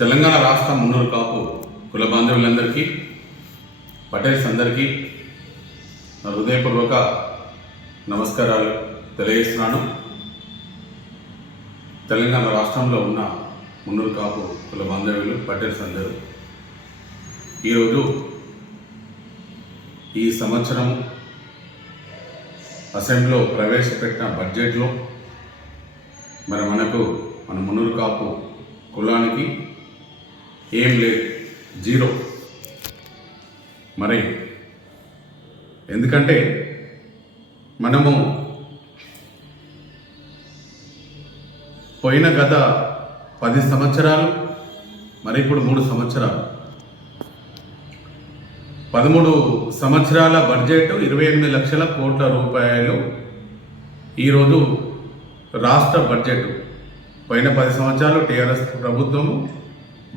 తెలంగాణ రాష్ట్ర మున్నూరు కాపు కుల బాంధవులందరికీ, పటేల్స్ అందరికీ నా హృదయపూర్వక నమస్కారాలు తెలియజేస్తున్నాను. తెలంగాణ రాష్ట్రంలో ఉన్న మున్నూరు కాపు కుల బాంధవులు, పటేల్స్ అందరూ ఈరోజు ఈ సంవత్సరం అసెంబ్లీలో ప్రవేశపెట్టిన బడ్జెట్లో మన మున్నూరు కాపు కులానికి ఏం లేదు, జీరో. మరి ఎందుకంటే మనము పోయిన గత 10 సంవత్సరాలు, మరి ఇప్పుడు 3 సంవత్సరాలు, 13 సంవత్సరాల బడ్జెట్ 28 లక్షల కోట్ల రూపాయలు ఈరోజు రాష్ట్ర బడ్జెట్. పోయిన 10 సంవత్సరాలు టీఆర్ఎస్ ప్రభుత్వము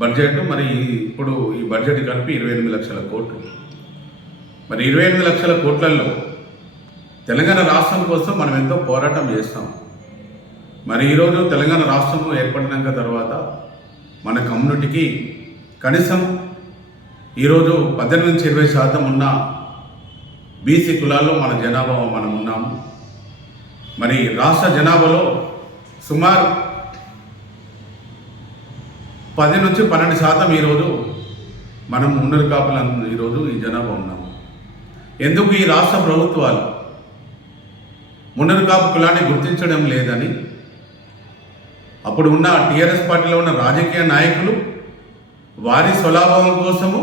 బడ్జెట్, మరి ఇప్పుడు ఈ బడ్జెట్ కలిపి 28 లక్షల కోట్లు. మరి 28 లక్షల కోట్లలో తెలంగాణ రాష్ట్రం కోసం మనం ఎంతో పోరాటం చేస్తాం. మరి ఈరోజు తెలంగాణ రాష్ట్రం ఏర్పడినాక తర్వాత మన కమ్యూనిటీకి కనీసం ఈరోజు 18-20% ఉన్న బీసీ కులాల్లో మన జనాభా మనం ఉన్నాము. మరి రాష్ట్ర జనాభాలో సుమారు 10-12% ఈరోజు మనం మున్నూరు కాపులందరూ ఈరోజు ఈ జనాభా ఉన్నాము. ఎందుకు ఈ రాష్ట్ర ప్రభుత్వాలు మున్నూరు కాపు కులాన్ని గుర్తించడం లేదని అప్పుడు ఉన్న టీఆర్ఎస్ పార్టీలో ఉన్న రాజకీయ నాయకులు వారి స్వలాభం కోసము,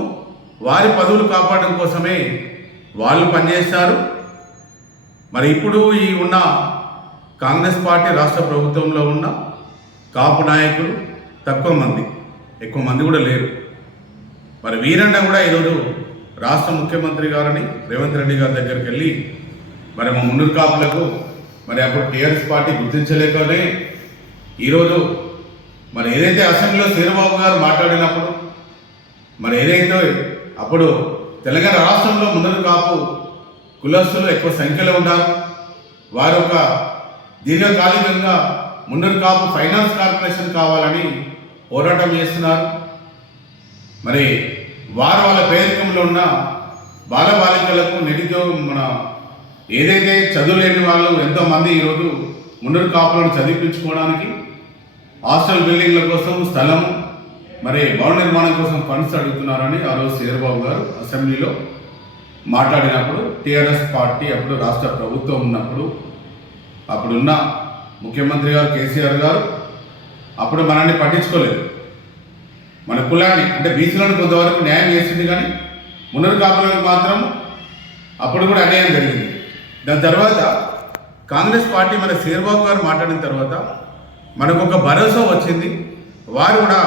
వారి పదవులు కాపాడడం కోసమే వాళ్ళు పనిచేస్తారు. మరి ఇప్పుడు ఈ ఉన్న కాంగ్రెస్ పార్టీ రాష్ట్ర ప్రభుత్వంలో ఉన్న కాపు నాయకులు తక్కువ మంది, ఎక్కువ మంది కూడా లేరు. మరి వీరన్న కూడా ఈరోజు రాష్ట్ర ముఖ్యమంత్రి గారిని రేవంత్ రెడ్డి గారి దగ్గరికి వెళ్ళి మరి మా మున్నూరు కాపులకు మరి అప్పుడు టీఆర్ఎస్ పార్టీ గుర్తించలేకనే ఈరోజు మరి ఏదైతే అసెంబ్లీలో శ్రీరాబాబు గారు మాట్లాడినప్పుడు మరి ఏదైతే అప్పుడు తెలంగాణ రాష్ట్రంలో మున్నూరు కాపు కులస్తులు ఎక్కువ సంఖ్యలో ఉన్నారు. వారు ఒక దీర్ఘకాలికంగా మున్నూరు కాపు ఫైనాన్స్ కార్పొరేషన్ కావాలని పోరాటం చేస్తున్నారు. మరి వారు వాళ్ళ పేదరికంలో ఉన్న బాలబాలికలకు నిరుద్యోగం, మన ఏదైతే చదువులేని వాళ్ళు ఎంతోమంది ఈరోజు మున్నూరు కాపులను చదివించుకోవడానికి హాస్టల్ బిల్డింగ్ల కోసం స్థలం, మరి భవన నిర్మాణం కోసం ఫండ్స్ అడుగుతున్నారని ఆ రోజు శ్రీరాబాబు గారు అసెంబ్లీలో మాట్లాడినప్పుడు టీఆర్ఎస్ పార్టీ అప్పుడు రాష్ట్ర ప్రభుత్వం ఉన్నప్పుడు అప్పుడున్న ముఖ్యమంత్రి గారు కేసీఆర్ గారు అప్పుడు మనల్ని పట్టించుకోలేదు. మన కులాన్ని అంటే బీసీలను కొంతవరకు న్యాయం చేసింది, కానీ మున్నూరు కాపులకు మాత్రం అప్పుడు కూడా అన్యాయం జరిగింది. దాని తర్వాత కాంగ్రెస్ పార్టీ మన శ్రీరాబాబు గారు మాట్లాడిన తర్వాత మనకు ఒక భరోసా వచ్చింది. వారు కూడా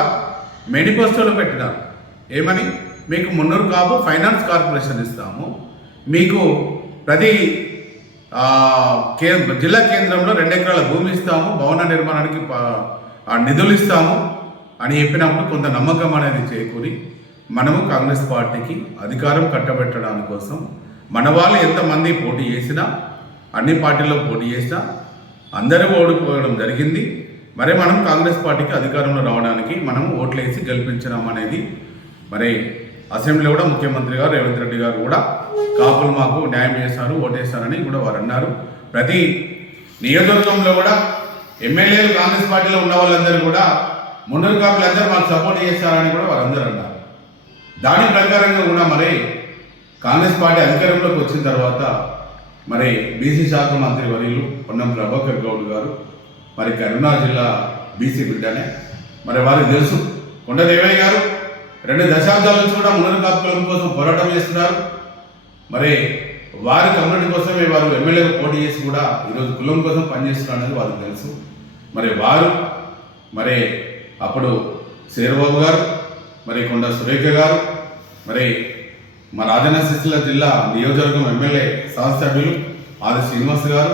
మేనిఫెస్టోలో పెట్టినారు ఏమని, మీకు మున్నూరు కాపు ఫైనాన్స్ కార్పొరేషన్ ఇస్తాము, మీకు ప్రతి జిల్లా కేంద్రంలో 2 ఎకరాల భూమి ఇస్తాము, భవన నిర్మాణానికి నిధులు ఇస్తాము అని చెప్పినప్పుడు కొంత నమ్మకం అనేది చేకూరి మనము కాంగ్రెస్ పార్టీకి అధికారం కట్టబెట్టడానికి కోసం మన వాళ్ళు ఎంతమంది పోటీ చేసినా, అన్ని పార్టీల్లో పోటీ చేసినా అందరూ ఓడిపోవడం జరిగింది. మరి మనం కాంగ్రెస్ పార్టీకి అధికారంలో రావడానికి మనం ఓట్లేసి గెలిపించడం అనేది మరి అసెంబ్లీలో కూడా ముఖ్యమంత్రి గారు రేవంత్ రెడ్డి గారు కూడా కాపులు మాకు న్యాయం చేశారు, ఓటేస్తారని కూడా వారు అన్నారు. ప్రతి నియోజకవర్గంలో కూడా ఎమ్మెల్యేలు కాంగ్రెస్ పార్టీలో ఉన్న వాళ్ళందరూ కూడా మున్నూరు కాపులందరూ మాకు సపోర్ట్ చేస్తారని కూడా వారందరూ అన్నారు. దాని ప్రకారంగా కూడా మరి కాంగ్రెస్ పార్టీ అధికారంలోకి వచ్చిన తర్వాత మరి బీసీ శాఖ మంత్రి వర్యులు పొన్నం ప్రభాకర్ గౌడ్ గారు మరి కరీంనగర్ జిల్లా బీసీ బిడ్డనే, మరి వారికి తెలుసు కొండదేవయ్య గారు 2 దశాబ్దాల నుంచి కూడా మున్నూరు కాపు కులం కోసం పోరాటం చేస్తున్నారు. మరి వారి కమ్యూనిటీ కోసమే వారు ఎమ్మెల్యేగా పోటీ చేసి కూడా ఈరోజు కులం కోసం పనిచేస్తున్నారు అనేది వారికి తెలుసు. మరి వారు మరి అప్పుడు శ్రీరాబాబు గారు, మరి కొండ సురేఖ గారు, మరి మా రాజన్న సిరిసిల్ల జిల్లా నియోజకవర్గం ఎమ్మెల్యే శాసనసభ్యులు ఆది శ్రీనివాస్ గారు,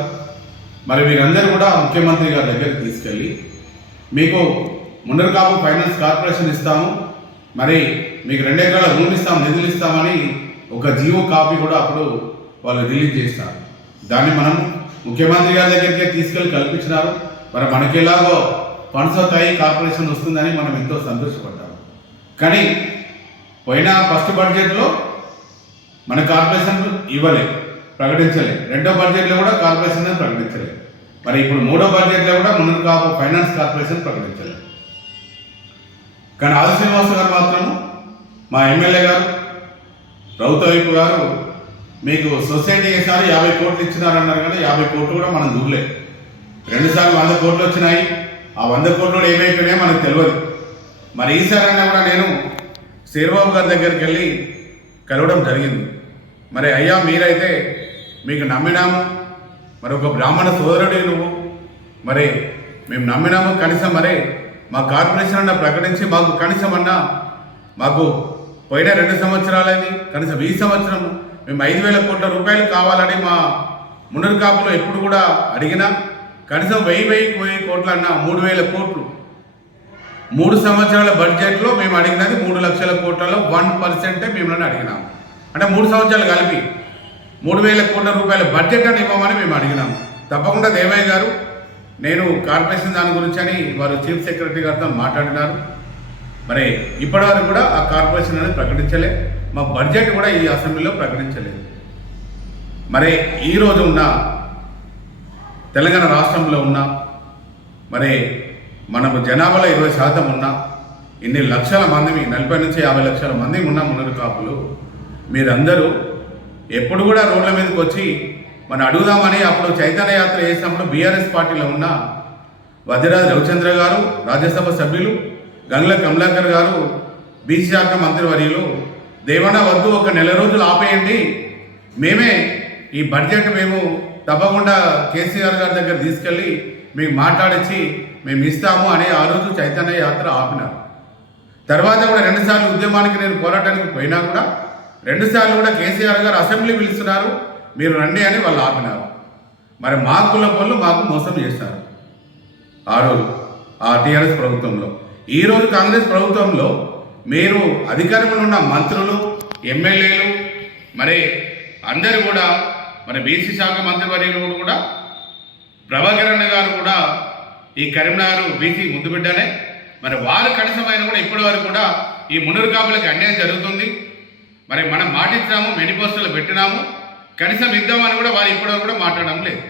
మరి వీరందరూ కూడా ముఖ్యమంత్రి గారి దగ్గరికి తీసుకెళ్ళి మీకు మున్నూరు కాపు ఫైనాన్స్ కార్పొరేషన్ ఇస్తాము, మరి మీకు 2 ఎకరాల భూమి ఇస్తాము, నిధులు ఇస్తామని ఒక జీవో కాపీ కూడా అప్పుడు వాళ్ళు రిలీజ్ చేస్తారు. దాన్ని మనం ముఖ్యమంత్రి గారి దగ్గరికే తీసుకెళ్ళి కల్పించినారు. మరి మనకి ఎలాగో ఫండ్స్ అవుతాయి, కార్పొరేషన్ వస్తుందని మనం ఎంతో సంతోషపడ్డాము. కానీ పోయిన ఫస్ట్ బడ్జెట్లో మన కార్పొరేషన్ ఇవ్వలేదు, ప్రకటించలేదు. రెండో బడ్జెట్లో కూడా కార్పొరేషన్ ప్రకటించలేదు. మరి ఇప్పుడు మూడో బడ్జెట్లో కూడా మున్నూరు కాపు ఫైనాన్స్ కార్పొరేషన్ ప్రకటించలేదు. కానీ ఆది శ్రీనివాస్ గారు మాత్రము, మా ఎమ్మెల్యే గారు ప్రభుత్వ వైపు గారు, మీకు సొసైటీ వేసారు 50 కోట్లు ఇచ్చినారన్నారు. కానీ 50 కోట్లు కూడా మనం చూడలేదు. 2 సార్లు 100 కోట్లు వచ్చినాయి. ఆ 100 కోట్లు కూడా ఏమైపోయినాయో మనకు తెలియదు. మరి ఈసారి అయినా కూడా నేను శ్రీబాబు గారి దగ్గరికి వెళ్ళి కలవడం జరిగింది. మరి అయ్యా, మీరైతే మీకు నమ్మినాము, మరి ఒక బ్రాహ్మణ సోదరుడి నువ్వు, మరి మేము నమ్మినాము. కనీసం మరి మా కార్పొరేషన్ అన్న ప్రకటించి మాకు కనీసం అన్నా, మాకు పోయిన 2 సంవత్సరాలైంది, కనీసం ఈ సంవత్సరం మేము 5,000 కోట్ల రూపాయలు కావాలని మా మున్నూరు కాపులో ఎప్పుడు కూడా అడిగినా, కనీసం 1000 కోట్ల అన్న 3,000 కోట్లు 3 సంవత్సరాల బడ్జెట్లో మేము అడిగినది 3 లక్షల కోట్లలో 1% మేము అడిగినాము. అంటే 3 సంవత్సరాలు కలిపి 3,000 కోట్ల రూపాయల బడ్జెట్ అని ఇవ్వమని మేము అడిగినాము. తప్పకుండా దేవయ్య గారు, నేను కార్పొరేషన్ దాని గురించి అని వారు చీఫ్ సెక్రటరీ గారితో మాట్లాడినారు. మరి ఇప్పటివరకు కూడా ఆ కార్పొరేషన్ అనేది ప్రకటించలే, మా బడ్జెట్ కూడా ఈ అసెంబ్లీలో ప్రకటించలేదు. మరి ఈరోజు ఉన్న తెలంగాణ రాష్ట్రంలో ఉన్న మరి మనకు జనాభాలో 20% ఉన్న ఇన్ని లక్షల మంది, 40 నుంచి 50 లక్షల మంది ఉన్న మున్నూరు కాపులు, మీరందరూ ఎప్పుడు కూడా రోడ్ల మీదకి వచ్చి మనం అడుగుదామని అప్పుడు చైతన్య యాత్ర చేసినప్పుడు బీఆర్ఎస్ పార్టీలో ఉన్న వదిరాజు రవిచంద్ర గారు, రాజ్యసభ సభ్యులు, గంగుల కమలాకర్ గారు, బీసీ శాఖ మంత్రివర్యులు, దేవన వద్దు, ఒక నెల రోజులు ఆపేయండి, మేమే ఈ బడ్జెట్ మేము తప్పకుండా కేసీఆర్ గారి దగ్గర తీసుకెళ్ళి మీకు మాట్లాడించి మేము ఇస్తాము అని ఆ రోజు చైతన్య యాత్ర ఆపినారు. తర్వాత కూడా 2 సార్లు ఉద్యమానికి నేను పోరాటానికి పోయినా కూడా 2 సార్లు కూడా కేసీఆర్ గారు అసెంబ్లీ పిలుస్తున్నారు, మీరు రండి అని వాళ్ళు ఆపినారు. మరి మా కుల పనులు మాకు మోసం చేస్తారు ఆ రోజు ఆ టీఆర్ఎస్ ప్రభుత్వంలో. ఈరోజు కాంగ్రెస్ ప్రభుత్వంలో మీరు అధికారంలో ఉన్న మంత్రులు, ఎమ్మెల్యేలు, మరి అందరూ కూడా, మరి బీసీ శాఖ మంత్రివర్యులు కూడా, ప్రభాకర్ అన్న గారు కూడా ఈ కరీంనగర్ బీసీ ముద్దుబిడ్డనే. మరి వారు కనీసమైన కూడా ఇప్పటి వరకు కూడా ఈ మున్నూరు కాపులకు అన్యాయం జరుగుతుంది. మరి మనం మాటించాము, మేనిఫెస్టోలో పెట్టినాము, కనీసం ఇద్దామని కూడా వారు ఇప్పటివరకు కూడా మాట్లాడడం లేదు.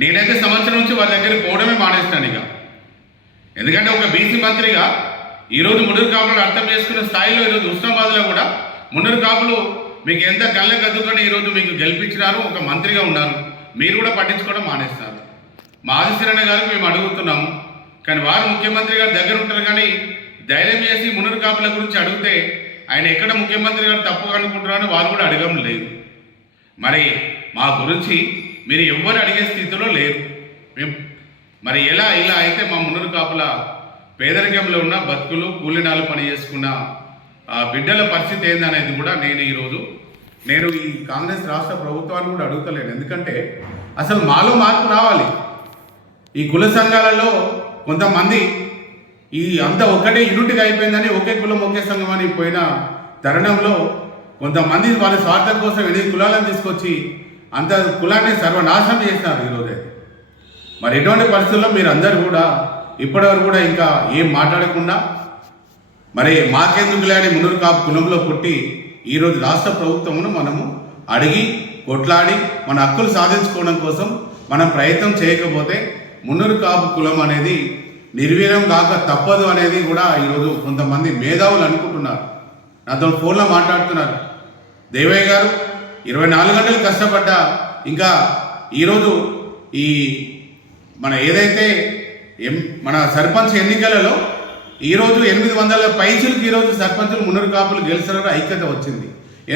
నేనైతే సంవత్సరం నుంచి వాళ్ళ దగ్గరికి పోవడమే మానేస్తాను ఇక. ఎందుకంటే ఒక బీసీ మంత్రిగా ఈరోజు మున్నూరు కాపులను అర్థం చేసుకున్న స్థాయిలో ఈరోజు ఉస్మానాబాద్లో కూడా మున్నూరు కాపులు మీకు ఎంత కళ్ళకు అద్దుకొని ఈరోజు మీకు గెలిపించినారు, ఒక మంత్రిగా ఉన్నారు, మీరు కూడా పట్టించుకోవడం మానేస్తారు. మా ఆదిశరణ గారు మేము అడుగుతున్నాము, కానీ వారు ముఖ్యమంత్రి గారు దగ్గర ఉంటారు. కానీ ధైర్యం చేసి మున్నూరు కాపుల గురించి అడిగితే ఆయన ఎక్కడ ముఖ్యమంత్రి గారు తప్పు అనుకుంటున్నారని వారు కూడా అడగడం లేదు. మరి మా గురించి మీరు ఎవ్వరు అడిగే స్థితిలో లేరు. మేము మరి ఇలా అయితే మా మున్నూరు కాపుల పేదరికంలో ఉన్న బతుకులు, కూలీనాలు పని చేసుకున్న బిడ్డల పరిస్థితి ఏందనేది కూడా నేను ఈ కాంగ్రెస్ రాష్ట్ర ప్రభుత్వాన్ని కూడా అడుగుతలేను. ఎందుకంటే అసలు మాలో మార్పు రావాలి. ఈ కుల సంఘాలలో కొంతమంది ఈ అంతా ఒకటే యూనిట్గా అయిపోయిందని, ఒకే కులం ఒకే సంఘం అని పోయిన తరుణంలో కొంతమంది వారి స్వార్థం కోసం 8 కులాలను తీసుకొచ్చి అంత కులాన్ని సర్వనాశనం చేసినారు ఈరోజైతే. మరి ఎటువంటి పరిస్థితుల్లో మీరు అందరూ కూడా ఇప్పటివరకు కూడా ఇంకా ఏం మాట్లాడకుండా, మరి మాకెందుకు లేని మున్నూరు కాపు కులంలో పుట్టి ఈరోజు రాష్ట్ర ప్రభుత్వమును మనము అడిగి కొట్లాడి మన హక్కులు సాధించుకోవడం కోసం మనం ప్రయత్నం చేయకపోతే మున్నూరు కాపు కులం అనేది నిర్వీర్యం కాక తప్పదు అనేది కూడా ఈరోజు కొంతమంది మేధావులు అనుకుంటున్నారు. నాతో ఫోన్లో మాట్లాడుతున్నారు. దేవయ్య గారు 24 గంటలు కష్టపడ్డా ఇంకా ఈరోజు ఈ మన ఏదైతే మన సర్పంచ్ ఎన్నికలలో ఈరోజు 800 పైసలకి ఈరోజు సర్పంచులు మున్నూరు కాపులు గెలిచినారు, ఐక్యత వచ్చింది.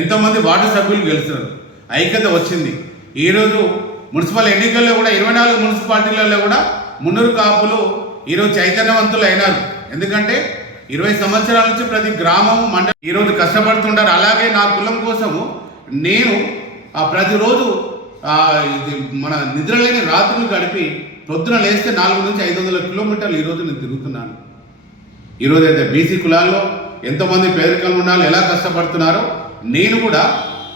ఎంతోమంది వార్డు సభ్యులు గెలిచినారు, ఐక్యత వచ్చింది. ఈరోజు మున్సిపల్ ఎన్నికల్లో కూడా 24 మున్సిపాలిటీలలో కూడా మున్నూరు కాపులు ఈరోజు చైతన్యవంతులు అయినారు. ఎందుకంటే 20 సంవత్సరాల నుంచి ప్రతి గ్రామము మండలం ఈరోజు కష్టపడుతుంటారు. అలాగే నా కులం కోసము నేను ప్రతిరోజు మన నిద్రలేని రాత్రులు గడిపి పొద్దున లేస్తే 400 నుంచి 500 కిలోమీటర్లు ఈరోజు నేను తిరుగుతున్నాను. ఈరోజు అయితే బీసీ కులాల్లో ఎంతోమంది పేదరికంలో ఉన్నారు, ఎలా కష్టపడుతున్నారో నేను కూడా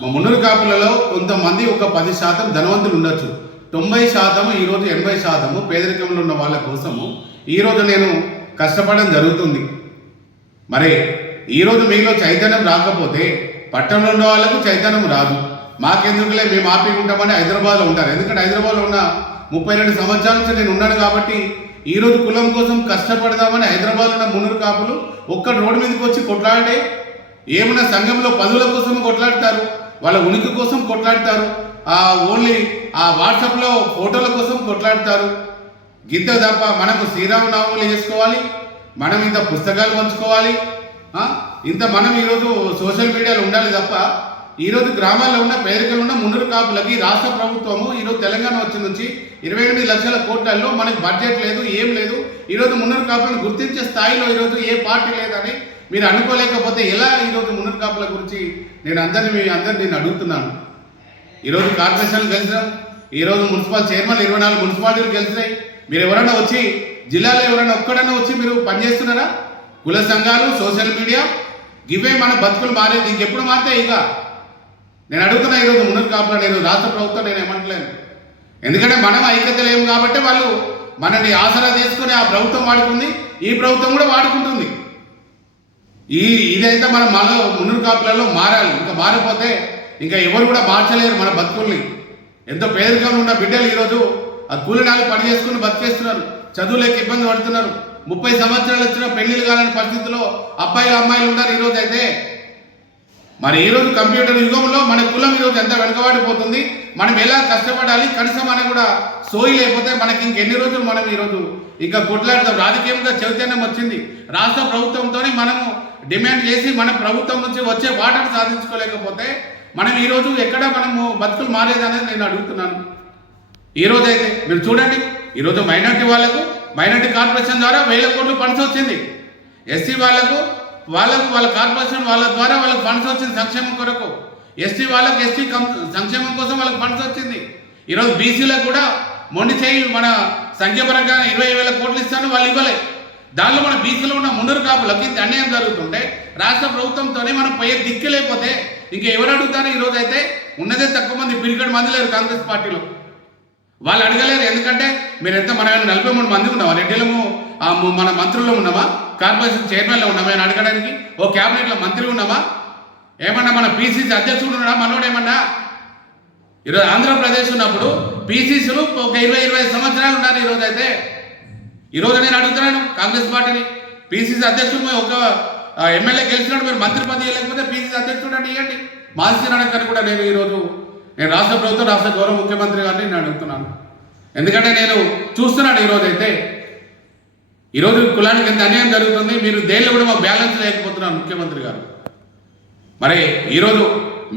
మా మున్నూరు కాపులలో కొంతమంది ఒక 10% ధనవంతులు ఉండొచ్చు, 90% ఈరోజు 80% పేదరికంలో ఉన్న వాళ్ళ కోసము ఈరోజు నేను కష్టపడడం జరుగుతుంది. మరి ఈరోజు మీలో చైతన్యం రాకపోతే పట్టణంలో ఉన్న వాళ్ళకు చైతన్యం రాదు. మాకెందుకులే మేము ఆపి ఉంటామని హైదరాబాద్లో ఉంటారు. ఎందుకంటే హైదరాబాద్లో ఉన్న 32 సంవత్సరాల నుంచి నేను ఉన్నాను కాబట్టి ఈరోజు కులం కోసం కష్టపడదామని హైదరాబాద్లో ఉన్న మున్నూరు కాపులు ఒక్క రోడ్డు మీదకి వచ్చి కొట్లాడే ఏమన్నా సంఘంలో పదవుల కోసం కొట్లాడతారు, వాళ్ళ ఉనికి కోసం కొట్లాడతారు, ఓన్లీ ఆ వాట్సాప్లో ఫోటోల కోసం కొట్లాడతారు. గింత తప్ప మనకు శ్రీరామనవములు చేసుకోవాలి, మనం ఇంత పుస్తకాలు పంచుకోవాలి, ఇంత మనం ఈరోజు సోషల్ మీడియాలో ఉండాలి తప్ప ఈరోజు గ్రామాల్లో ఉన్న పేదరికలు ఉన్న మున్నూరు కాపులకి రాష్ట్ర ప్రభుత్వము ఈరోజు తెలంగాణ వచ్చి నుంచి 28 లక్షల కోట్లలో మనకి బడ్జెట్ లేదు, ఏం లేదు. ఈరోజు మున్నూరు కాపులను గుర్తించే స్థాయిలో ఈరోజు ఏ పార్టీ లేదని మీరు అనుకోలేకపోతే ఎలా? ఈరోజు మున్నూరు కాపుల గురించి నేను అందరినీ అడుగుతున్నాను. ఈరోజు కార్పొరేషన్లు గెలిచినాం, ఈరోజు మున్సిపల్ చైర్మన్ 24 మున్సిపాలిటీలు గెలిచినాయి. మీరు ఎవరైనా వచ్చి జిల్లాలో ఎవరైనా ఒక్కడన్నా వచ్చి మీరు పనిచేస్తున్నారా? కుల సంఘాలు, సోషల్ మీడియా ఇవే మన బతుకులు మారేది. ఇంకెప్పుడు మారితే ఇక నేను అడుగుతున్నా ఈరోజు మున్నూరు కాపులు, నేను రాష్ట్ర ప్రభుత్వం నేను ఏమంటలేను. ఎందుకంటే మనం ఐక్యత లేము కాబట్టి వాళ్ళు మనని ఆసరా తీసుకుని ఆ ప్రభుత్వం వాడుకుంది, ఈ ప్రభుత్వం కూడా వాడుకుంటుంది. ఇదైతే మనం మున్నూరు కాపులలో మారాలి. ఇంకా మారిపోతే ఇంకా ఎవరు కూడా మార్చలేరు మన బతుకుల్ని. ఎంతో పేదరికంలో ఉన్న బిడ్డలు ఈరోజు ఆ కూలినాలు పని చేసుకుని బతికేస్తున్నారు, చదువులేక ఇబ్బంది పడుతున్నారు. 30 సంవత్సరాలు వచ్చిన పెళ్లిళ్ళు కాలని పరిస్థితిలో అబ్బాయిలు అమ్మాయిలు ఉన్నారు ఈరోజు. అయితే మరి ఈరోజు కంప్యూటర్ యుగంలో మన కులం ఈరోజు ఎంత వెనుకబడిపోతుంది, మనం ఎలా కష్టపడాలి, కనీసం మనకు కూడా సోయి లేకపోతే మనకి ఇంకెన్ని రోజులు మనం ఈరోజు ఇంకా కొట్లాడతాం. రాజకీయంగా చైతన్యం వచ్చింది, రాష్ట్ర ప్రభుత్వంతోనే మనము డిమాండ్ చేసి మన ప్రభుత్వం నుంచి వచ్చే వాటాను సాధించుకోలేకపోతే మనం ఈరోజు ఎక్కడ మనము బతుకులు మారేదనేది నేను అడుగుతున్నాను. ఈరోజు అయితే మీరు చూడండి, ఈరోజు మైనార్టీ వాళ్ళకు మైనార్టీ కార్పొరేషన్ ద్వారా 1000 కోట్లు ఫండ్స్ వచ్చింది. ఎస్సీ వాళ్ళకు వాళ్ళ కార్పొరేషన్ వాళ్ళ ద్వారా వాళ్ళకి ఫండ్స్ వచ్చింది సంక్షేమం కొరకు. ఎస్టీ వాళ్ళకి ఎస్టీ సంక్షేమం కోసం వాళ్ళకి ఫండ్స్ వచ్చింది. ఈరోజు బీసీలకు కూడా మొండి చేయి మన సంఖ్యాపరంగా 20,000 కోట్లు ఇస్తాను, వాళ్ళు ఇవ్వలే. దానిలో మన బీసీలో ఉన్న మున్నూరు కాపులకి అన్యాయం జరుగుతుంటే రాష్ట్ర ప్రభుత్వంతోనే మనం పోయే దిక్కు లేకపోతే ఇంకా ఎవరు అడుగుతారు? ఈరోజు అయితే ఉన్నదే తక్కువ మంది, పిరికడు మంది లేరు కాంగ్రెస్ పార్టీలో. వాళ్ళు అడగలేరు. ఎందుకంటే మీరు ఎంత మన 43 మంది ఉన్నామా? రెడ్డిలము మన మంత్రుల్లో ఉన్నామా? కార్పొరేషన్ చైర్మన్లో ఉన్నామా అని అడగడానికి? ఓ క్యాబినెట్లో మంత్రి ఉన్నామా? ఏమన్నా మన పీసీసీ అధ్యక్షుడు ఉన్నాడా మనోడు? ఏమన్నా ఈరోజు ఆంధ్రప్రదేశ్ ఉన్నప్పుడు పీసీసీలు ఒక 20 సంవత్సరాలు ఉన్నారు. ఈరోజు నేను అడుగుతున్నాను కాంగ్రెస్ పార్టీని, పీసీసీ అధ్యక్షుడు ఒక ఎమ్మెల్యే గెలిచినట్టు మీరు మంత్రి పదవి లేకపోతే పీసీసీ అధ్యక్షుడు అని ఇవ్వండి. మాసినాడని కూడా నేను రాష్ట్ర ప్రభుత్వం, రాష్ట్ర గౌరవ ముఖ్యమంత్రి గారిని నేను అడుగుతున్నాను. ఎందుకంటే నేను చూస్తున్నాను ఈరోజు కులానికి ఎంత అన్యాయం జరుగుతుంది. మీరు దేనిలో కూడా మాకు బ్యాలెన్స్ లేకపోతున్నారు ముఖ్యమంత్రి గారు. మరి ఈరోజు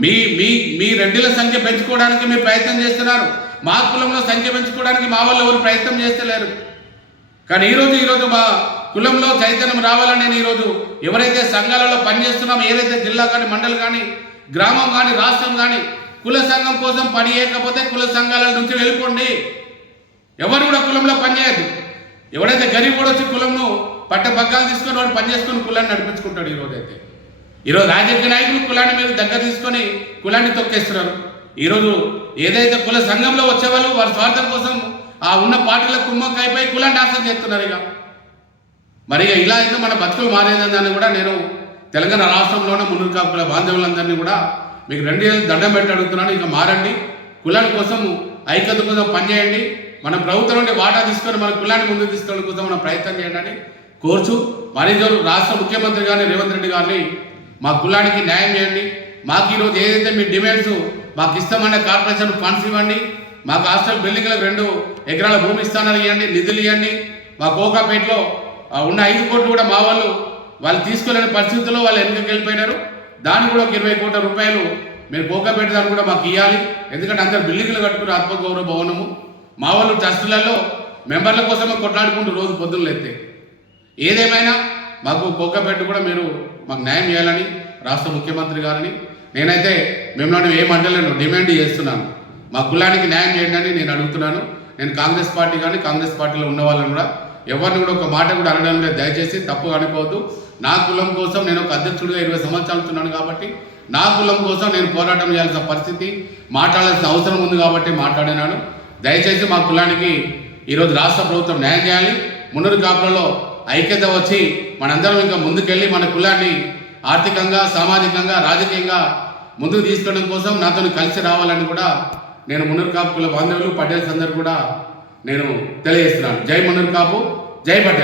మీ రెడ్డిల సంఖ్య పెంచుకోవడానికి మీరు ప్రయత్నం చేస్తున్నారు, మా కులంలో సంఖ్య పెంచుకోవడానికి మా వాళ్ళు ఎవరు ప్రయత్నం చేస్తలేరు. కానీ ఈరోజు మా కులంలో చైతన్యం రావాలని నేను ఈరోజు ఎవరైతే సంఘాలలో పనిచేస్తున్నామో, ఏదైతే జిల్లా కానీ మండలి కానీ గ్రామం కానీ రాష్ట్రం కానీ కుల సంఘం కోసం పని చేయకపోతే కుల సంఘాల నుంచి వెళ్ళిపోండి. ఎవరు కూడా కులంలో పనిచేయద్దు. ఎవడైతే గరీబ్ కూడా వచ్చి కులంను పట్టపగ్గాలు తీసుకొని వాడు పనిచేసుకొని కులాన్ని నడిపించుకుంటాడు. ఈరోజు రాజకీయ నాయకులు కులాన్ని మీరు దగ్గర తీసుకొని కులాన్ని తొక్కేస్తున్నారు. ఈరోజు ఏదైతే కుల సంఘంలో వచ్చేవాళ్ళు వారి స్వార్థం కోసం ఉన్న పార్టీల కుమ్మక్క అయిపోయి కులాన్ని నాశనం చేస్తున్నారు. మరి ఇలా అయితే మన బతుకులు మారేదని కూడా నేను తెలంగాణ రాష్ట్రంలోనే మున్నూరు కాపుల బాంధవులందరినీ కూడా మీకు 2 ఏళ్ళు దండం పెట్టి అడుగుతున్నాను. ఇక మారండి, కులాల కోసం ఐక్యత కోసం పనిచేయండి, మన ప్రభుత్వం నుండి వాటా తీసుకొని మన కులాన్ని ముందుకు తీసుకోవడం కోసం మనం ప్రయత్నం చేయండి అని కోర్చు. మరి రాష్ట్ర ముఖ్యమంత్రి గారిని రేవంత్ రెడ్డి గారిని మా కులానికి న్యాయం చేయండి. మాకు ఈరోజు ఏదైతే మీ డిమాండ్స్ మాకు ఇస్తామనే కార్పొరేషన్ ఫండ్స్ ఇవ్వండి, మాకు హాస్టల్ బిల్డింగ్లకు 2 ఎకరాల భూమి ఇస్తానని ఇవ్వండి, నిధులు ఇవ్వండి. మా కోకాపేటలో ఉన్న 5 కోట్లు కూడా మా వాళ్ళు తీసుకోలేని పరిస్థితుల్లో వాళ్ళు ఎన్నికకి వెళ్ళిపోయినారు. దానికి కూడా ఒక 20 కోట్ల రూపాయలు మీరు కోకాపేట దాన్ని కూడా మాకు ఇవ్వాలి. ఎందుకంటే అందరు బిల్డింగ్లు కట్టుకుని ఆత్మగౌరవ భవనము మా వాళ్ళు ట్రస్టులలో మెంబర్ల కోసమే కొట్లాడుకుంటూ రోజు పొద్దున్న ఎత్తే. ఏదేమైనా మాకు కోకాపేట కూడా మీరు మాకు న్యాయం చేయాలని రాష్ట్ర ముఖ్యమంత్రి గారిని నేనైతే మిమ్మల్ని ఏమంటలేను, డిమాండ్ చేస్తున్నాను. మా కులానికి న్యాయం చేయండి అని నేను అడుగుతున్నాను. నేను కాంగ్రెస్ పార్టీ కానీ కాంగ్రెస్ పార్టీలో ఉన్న వాళ్ళని కూడా ఎవరిని కూడా ఒక మాట కూడా అనడం లేదు. దయచేసి తప్పు అనుకోవద్దు. నా కులం కోసం నేను ఒక అధ్యక్షుడిగా 20 సంవత్సరాలు ఉన్నాను కాబట్టి నా కులం కోసం నేను పోరాటం చేయాల్సిన పరిస్థితి, మాట్లాడాల్సిన అవసరం ఉంది కాబట్టి మాట్లాడినాను. దయచేసి మా కులానికి ఈరోజు రాష్ట్ర ప్రభుత్వం న్యాయం చేయాలి. మున్నూరు కాపులలో ఐక్యత వచ్చి మనందరం ఇంకా ముందుకెళ్ళి మన కులాన్ని ఆర్థికంగా, సామాజికంగా, రాజకీయంగా ముందుకు తీసుకోవడం కోసం నాతో కలిసి రావాలని కూడా నేను మున్నూరు కాపు కుల బాంధవులు, పటేల్స్ అందరూ కూడా నేను తెలియజేస్తున్నాను. జై మున్నూరు కాపు, జై పటేల్.